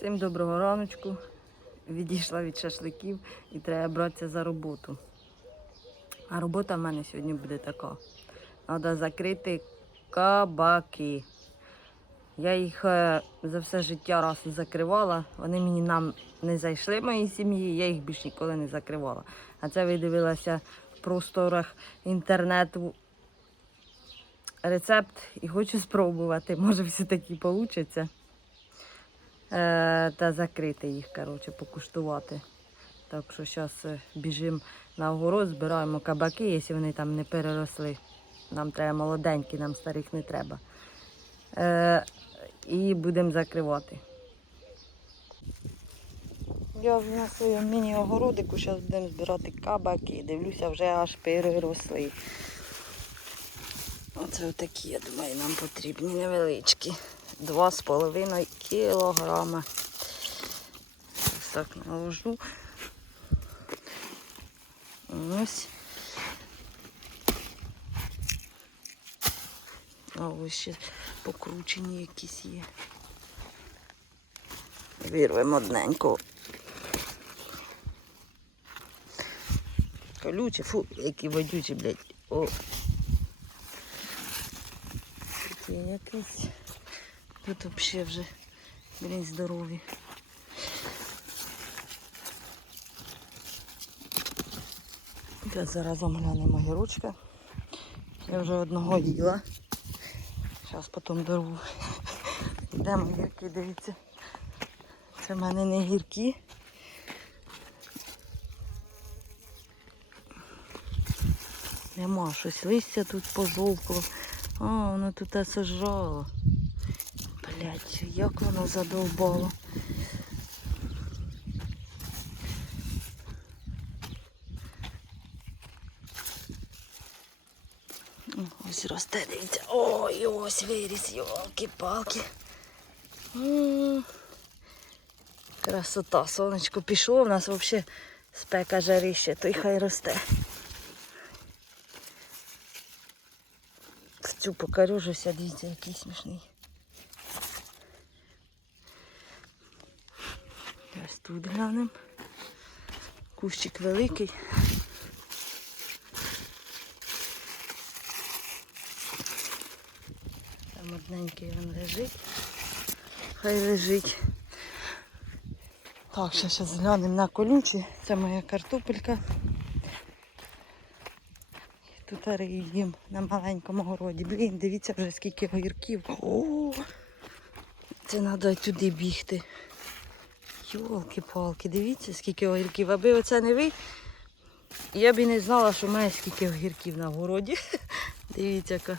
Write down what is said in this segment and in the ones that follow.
Всім доброго раночку. Відійшла від шашликів і треба братися за роботу. А робота в мене сьогодні буде така. Треба закрити кабаки. Я їх е, за все життя раз закривала. Вони мені нам не зайшли моїй сім'ї, я їх більш ніколи не закривала. А це видивилася в просторах інтернету рецепт і хочу спробувати. Може, все-таки вийде. Е, та закрити їх, коротше, покуштувати. Так що зараз біжимо на огород, збираємо кабаки, якщо вони там не переросли. Нам треба молоденькі, нам старих не треба. Е, і будемо закривати. Я на своєму міні-огородику зараз будемо збирати кабаки. Дивлюся, вже аж переросли. Оце отакі, я думаю, нам потрібні невеличкі. Два з половиною кілограма. Ось так наложу. Ось. А ось ще покручені якісь є. Вірвемо одненько. Колючі, фу, які водючі, блядь. О. Такі якісь. Тут взагалі вже, блін, здорові. Зараз заразом глянемо гірочка. Я вже одного їла. Зараз потім дорву. Йдемо гірки, дивіться. Це в мене не гіркі. Нема щось листя тут пожовкло. А, воно тут сажало. Блять, як воно задовбало. Ось росте, дивіться. Ой, ось виріс, йолки-палки. Красота, сонечко пішло, в нас взагалі спека жарище, то й хай росте. Цю покорюжуся, дивіться, який смішний. Ось тут глянемо. Кущик великий. Там одненький він лежить. Хай лежить. Так, ще зараз глянемо на колючі. Це моя картопелька. Тут їм на маленькому городі. Блін, дивіться вже скільки огірків. О, це треба туди бігти. Йолки-палки, дивіться, скільки огірків. Аби оце не ви, я б і не знала, що має скільки огірків на городі. Дивіться, яка.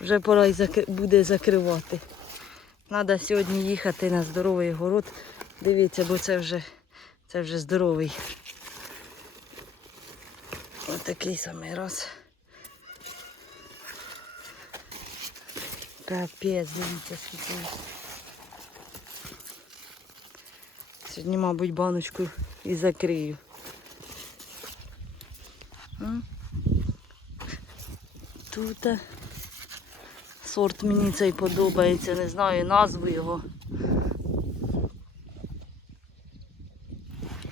Вже пора закри- буде закривати. Треба сьогодні їхати на здоровий город. Дивіться, бо це вже, це вже здоровий. Ось такий самий раз. Капець, дивіться, скільки. Сьогодні, мабуть, баночку і закрию. Тут сорт мені цей подобається, не знаю назву його.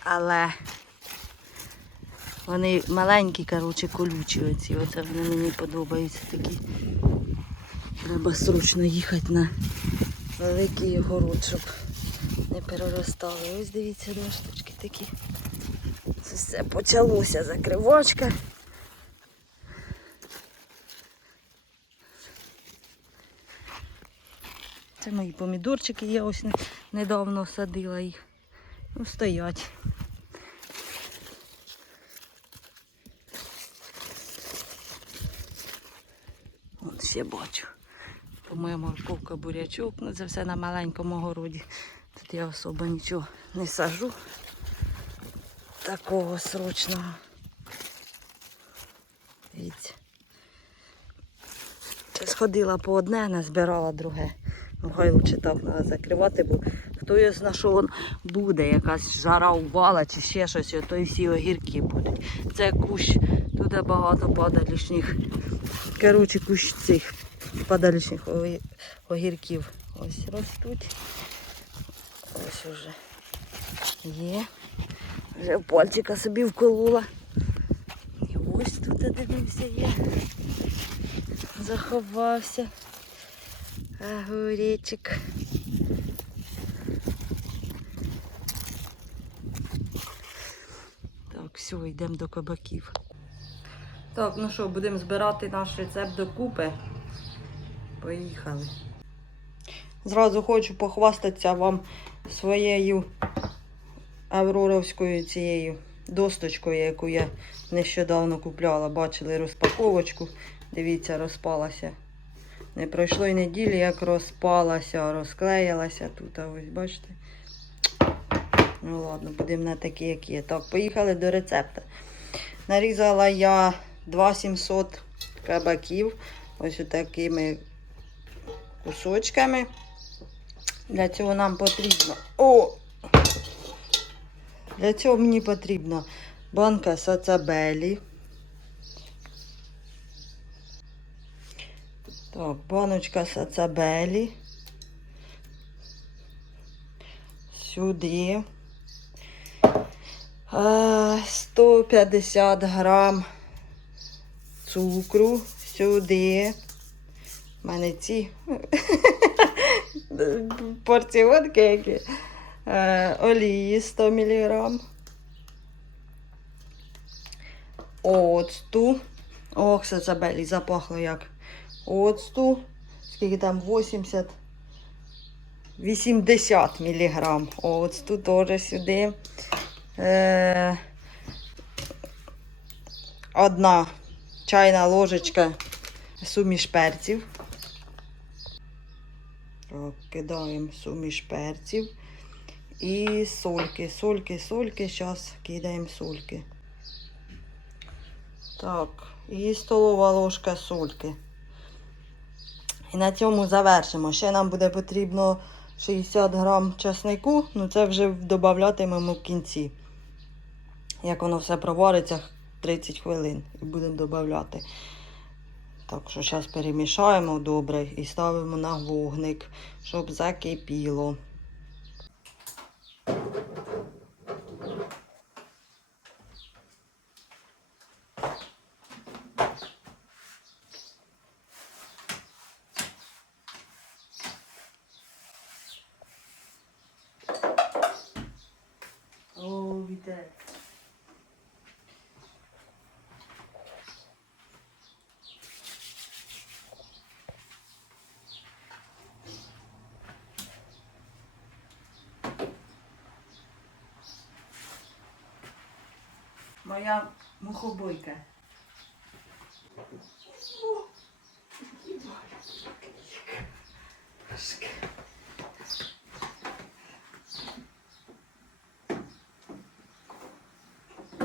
Але вони маленькі, коротше, колючі оці. Оце вони мені подобаються такі. Треба срочно їхати на великий город, щоб переростали. Ось дивіться, два штучки такі. Це все почалося закривочка. Це мої помідорчики, я ось недавно садила їх. Ну, стоять. Вон ще бачу. По-моєму, морковка, бурячок, ну це все на маленькому городі. Тут я особо нічого не сажу. Такого срочного. Дивіться. Сходила по одне, назбирала друге. Ну, хай лучше так треба закривати, бо хто його зна, що він буде, якась жара увала чи ще щось, то і всі огірки будуть. Це кущ, тут багато падалішніх. Коротше, кущ цих падалішніх огірків. Ось ростуть. Ось уже є. Вже пальчика собі вколола. І ось тут дивився є. Заховався. Огуречик. Так, все, йдемо до кабаків. Так, ну що, будемо збирати наш рецепт докупи. Поїхали. Зразу хочу похвастатися вам своєю авроровською цією досточкою, яку я нещодавно купляла. Бачили розпаковочку. Дивіться, розпалася. Не пройшло й неділі, як розпалася, розклеїлася тут. А ось бачите. Ну ладно, будемо на такі, як є. Так, поїхали до рецепту. Нарізала я 2700 кабаків. Ось такими кусочками. Для цього нам потрібно. О! Для цього мені потрібна банка сацабелі. Так, баночка сацабелі. Сюди. Е, 150 грам цукру сюди. У мене ці порціонки які. Е, олії 100 мг. Оцту. Ох, сацабелі запахло як. Оцту. Скільки там 80. 80 мг. Оцту теж сюди. Е, одна чайна ложечка суміш перців. Так, кидаємо суміш перців. І сольки, сольки, сольки. Зараз кидаємо сольки. Так, і столова ложка сольки. І на цьому завершимо. Ще нам буде потрібно 60 грам часнику, ну це вже додаватимемо в кінці. Як воно все провариться 30 хвилин і будемо додавати. Так що зараз перемішаємо добре і ставимо на вогник, щоб закипіло. О, вітер. Моя мухобойка.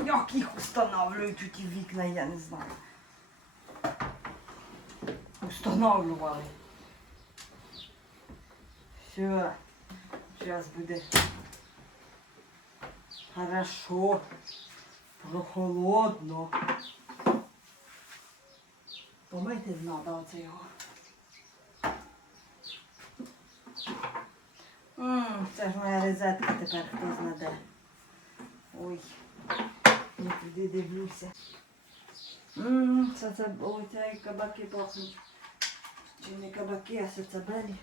Як їх встановлюють у ті вікна, я не знаю. Установлювали. Все. Зараз буде хорошо. Прохолодно. Помити треба оце його. М, Це ж моя розетка тепер хто знаде. Ой, не туди дивлюся. М, Це це оця і кабаки пахнуть. Чи не кабаки, а сацабелі.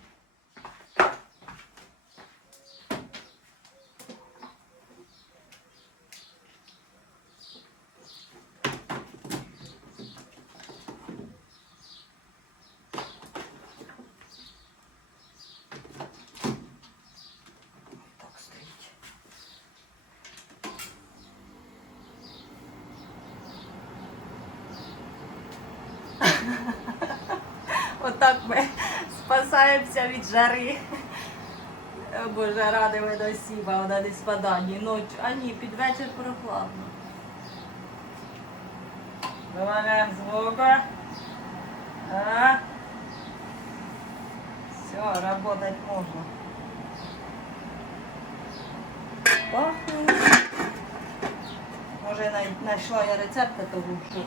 Так стоїть. Отак ми спасаємося від жари. Бо жара не виносіма, вона не спада ночі, а ні, під вечір прохладно. Добавляємо звуку. А? Все, работать можно. Пахне. Може, знайшла я рецепти того, що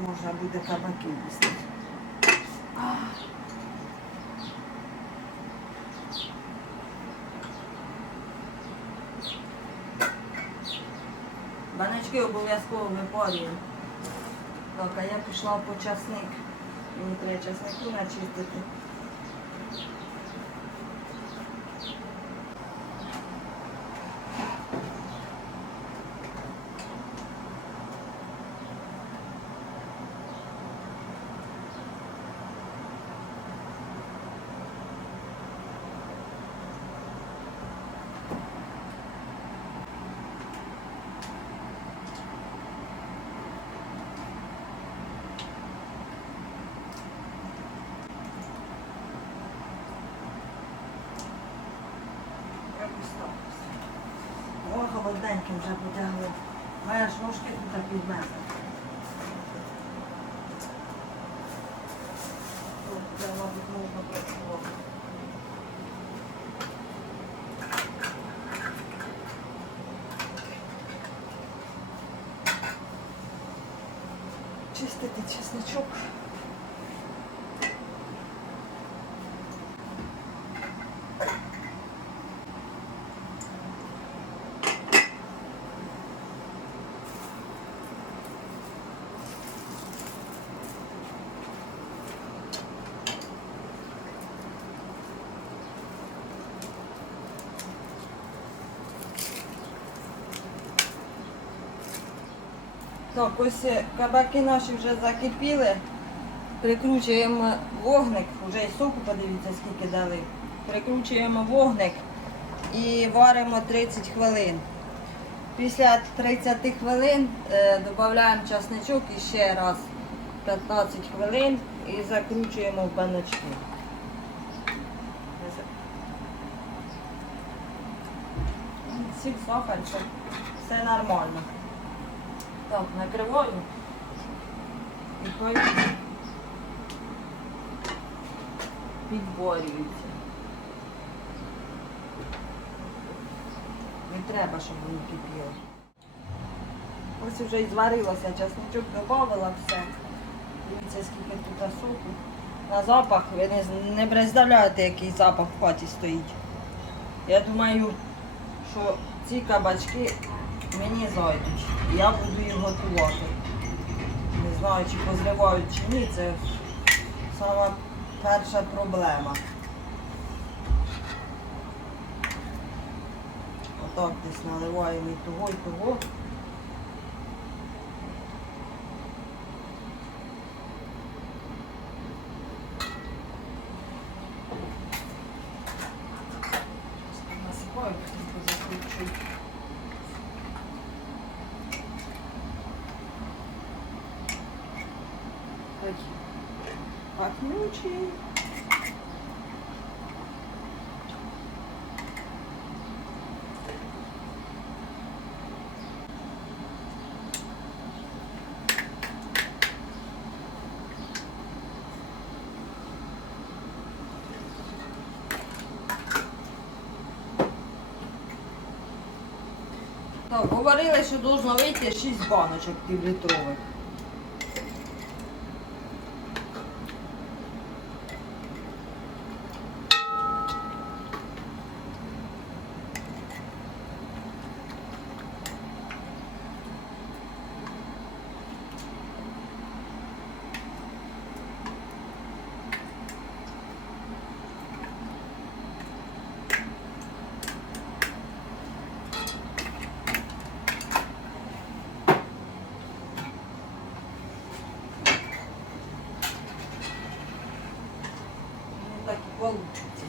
можна буде кабаки їсти. Баночки обов'язково випарюю. Так, а я пішла по часник. Мені треба часнику начистити. О, холодненьким вже. Моя ж ножки тут. Тут, де, мабуть, можна працювати. Чистити чесничок. Так, ось е, кабаки наші вже закипіли. Прикручуємо вогник, вже і соку подивіться, скільки дали. Прикручуємо вогник і варимо 30 хвилин. Після 30 хвилин е, додаємо часничок і ще раз 15 хвилин і закручуємо в баночки. Сіль, сахар, все нормально. Так, накриваю. І хай підборюється. Не треба, щоб воно кипіло. Ось вже і зварилося, часничок додавала все. Дивіться, скільки тут соку. На запах, ви не, не представляєте, який запах в хаті стоїть. Я думаю, що ці кабачки мені зайдуть. Я буду їх готувати. Не знаю, чи позривають, чи ні, це сама перша проблема. Отак десь наливаємо і того, і того. Насипаю, потім закручую. Ой, пахнючий. Говорили, що должно вийти 6 баночок півлітрових. Ну так і получится.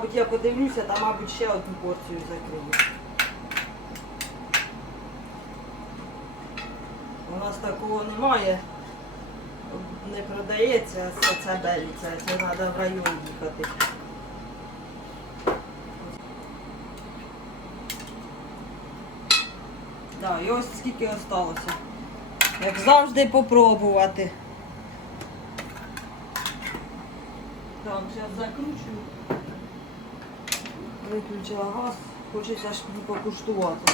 Мабуть, я подивлюся, там, мабуть, ще одну порцію закрию. У нас такого немає. Не продається сацабелі, це, треба в район їхати. Да, і ось скільки осталося. Як завжди попробувати. Так, зараз закручую. Виключила газ, хочеться ж покуштувати.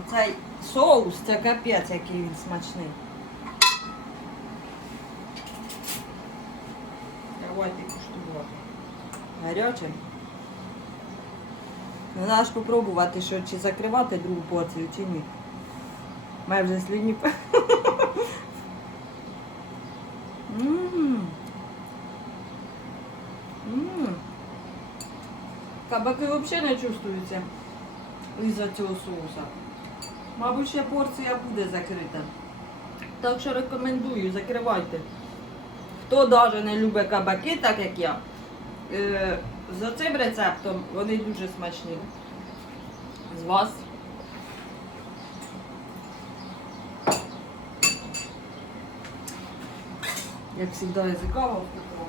Оцей соус це капець, який він смачний. Давайте куштувати. Гаряче. Треба ж попробувати, що чи закривати другу порцію, чи ні. Має вже слідні. Кабаки взагалі не чувствуються із-за цього соуса. Мабуть, ще порція буде закрита. Так що рекомендую, закривайте. Хто навіть не любить кабаки, так як я, е, за цим рецептом вони дуже смачні. З вас. Як завжди, язикова вкупила.